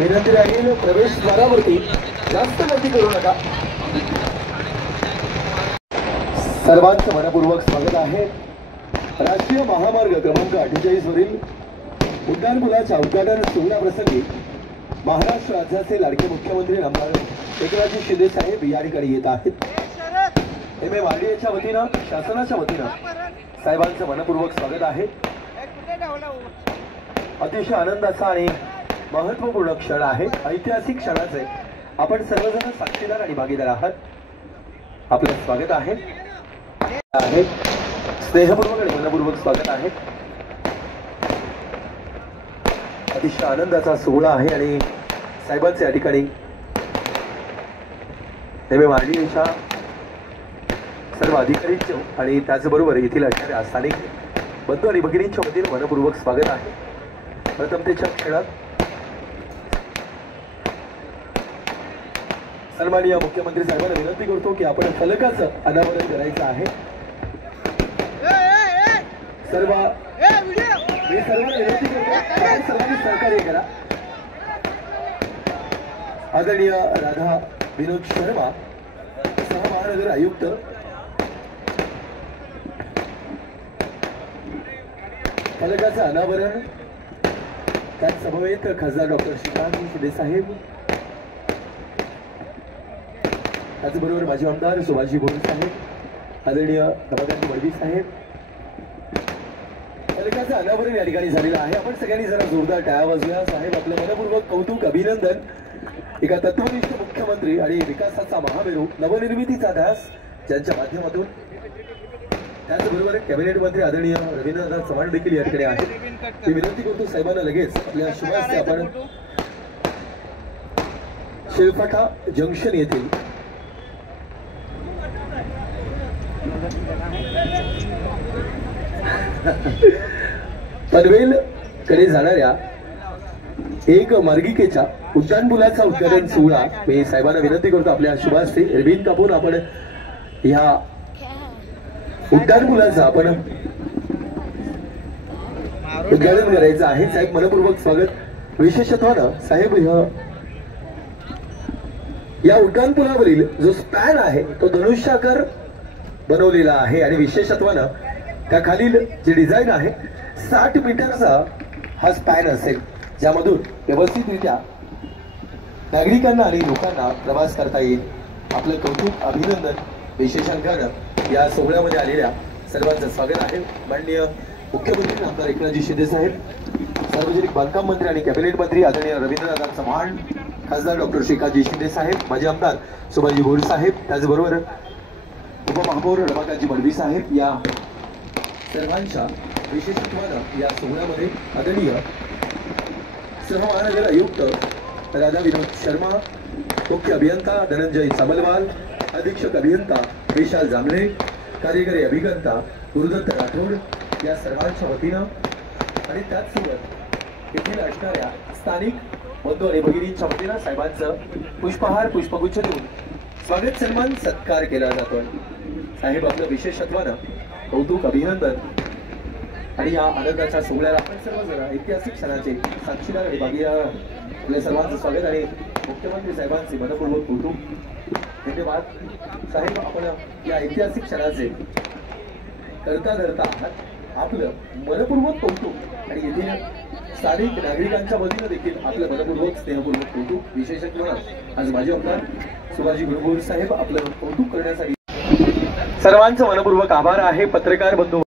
विनंती राहील प्रवेशद्वारावरती जास्त गर्दी करू नका। सर्वांचं मनपूर्वक स्वागत आहे। राष्ट्रीय महामार्ग क्रमांक 48 वरील उड्डाणपुलाच्या उद्घाटन सोहळ्याप्रसंगी महाराष्ट्र राज्याचे लाडके मुख्यमंत्री आमदार एकनाथ शिंदे साहेब या ठिकाणी येत आहेत। MMRDAच्या वतीनं शासनाच्या वतीनं साहेबांचं मनपूर्वक स्वागत आहे। अतिशय आनंदाचा आणि महत्त्वपूर्ण क्षण आहे। ऐतिहासिक क्षणाचे आपण सर्वजण साक्षीदार आणि भागीदार आहात। आपलं स्वागत आहे। स्नेहपूर्वक आणि मनपूर्वक स्वागत आहे। अतिशय आनंदाचा सोहळा आहे आणि साहेबांचे या ठिकाणी MMRDAच्या सर्व अधिकारी आणि त्याचबरोबर येथील असणाऱ्या स्थानिक बंधू आणि भगिनींच्या वतीने मनपूर्वक स्वागत आहे। प्रथमतेच्या क्षणात सन्माननीय मुख्यमंत्री साहेबांना विनंती करतो की आपण फलकाचं अनावरण करायचं आहे। सर्वांना विनंती करतो सर्वांनी सहकार्य करा। आदरणीय राधा विनोद शर्मा महानगर आयुक्त, फलकाचं अनावरण त्यात समवेत खासदार डॉक्टर श्रीकांत शिंदे साहेब, त्याचबरोबर माजी आमदार सुभाषजी भोर साहेब, आदरणीय रमाकांत वडवी साहेब। फलकाचं अनावरण या ठिकाणी झालेलं आहे। आपण सगळ्यांनी जरा जोरदार टाळ्या वाजवूया। साहेब आपलं मनपूर्वक कौतुक, अभिनंदन। एका तत्वनिष्ठ मुख्यमंत्री आणि विकासाचा महामेरू, नवनिर्मितीचा ध्यास ज्यांच्या माध्यमातून, त्याचबरोबर कॅबिनेट मंत्री आदरणीय रवींद्रनाथ चव्हाण देखील या ठिकाणी आहेत। मी विनंती करतो साहेबांना लगेच आपल्या शुभ हस्ते आपण शेळफाटा जंक्शन येथील पनवेल कडे जाणाऱ्या एक मार्गिकेच्या उड्डाणपुलाचा उद्घाटन सोहळा मी साहेबांना विनंती करतो आपल्या शुभ हस्ते रिबीन कापून आपण ह्या उड्डाणपुलाचं आपण उद्घाटन करायचं आहे। साहेब मनपूर्वक स्वागत। विशेषत्वानं साहेब या उड्डाणपुलावरील जो स्पॅन आहे तो धनुष्याकार बनवलेला आहे आणि विशेषत्वानं त्या खालील जे डिझाईन आहे 60 मीटरचा हा स्पॅन असेल, ज्यामधून व्यवस्थितरित्या नागरिकांना आणि लोकांना प्रवास करता येईल। आपलं कौतुक, अभिनंदन। विशेषांकानं या सोहळ्यामध्ये आलेल्या सर्वांचं स्वागत आहे। माननीय मुख्यमंत्री आमदार एकनाथजी शिंदे साहेब, सार्वजनिक बांधकाम मंत्री आणि कॅबिनेट मंत्री आदरणीय रवींद्रनाथ चव्हाण, खासदार डॉक्टर श्रीकांतजी शिंदे साहेब, माजी आमदार सुभाषजी भोर साहेब, त्याचबरोबर उपमहापौर रमाकांतजी वडवी साहेब, या सर्वांच्या विशेषत्वानं या सोहळ्यामध्ये आदरणीय महानगर आयुक्त राधा विनोद शर्मा, मुख्य अभियंता धनंजय सामलवाल, अधीक्षक अभियंता विशाल जांभळे, कार्यकारी अभियंता गुरुदत्त राठोड या सर्वांच्या वतीनं आणि त्याचसोबत येथील असणाऱ्या स्थानिक बंधू आणि भगिनींच्या वतीनं साहेबांचं पुष्पहार पुष्पगुच्छ देऊन स्वागत, सन्मान, सत्कार केला जातो। साहेब आपलं विशेषत्वानं कौतुक, अभिनंदन। आणि या आनंदाच्या सोहळ्याला आपण सर्वजण ऐतिहासिक क्षणाचे साक्षीदार आणि भागीदार, आपल्या सर्वांचं स्वागत आणि मुख्यमंत्री साहेबांचे मनपूर्वक कौतुक, धन्यवाद। साहेब आपण या ऐतिहासिक क्षणाचे करता धरता आहात, आपलं मनपूर्वक कौतुक आणि येथील स्थानिक नागरिकांच्या वतीनं देखील आपलं मनपूर्वक स्नेहपूर्वक कौतुक। विशेषत्वानं आज माजी आमदार सुभाषजी भोर साहेब आपलं कौतुक करण्यासाठी सर्वांचं मनपूर्वक आभार आहे। पत्रकार बंधू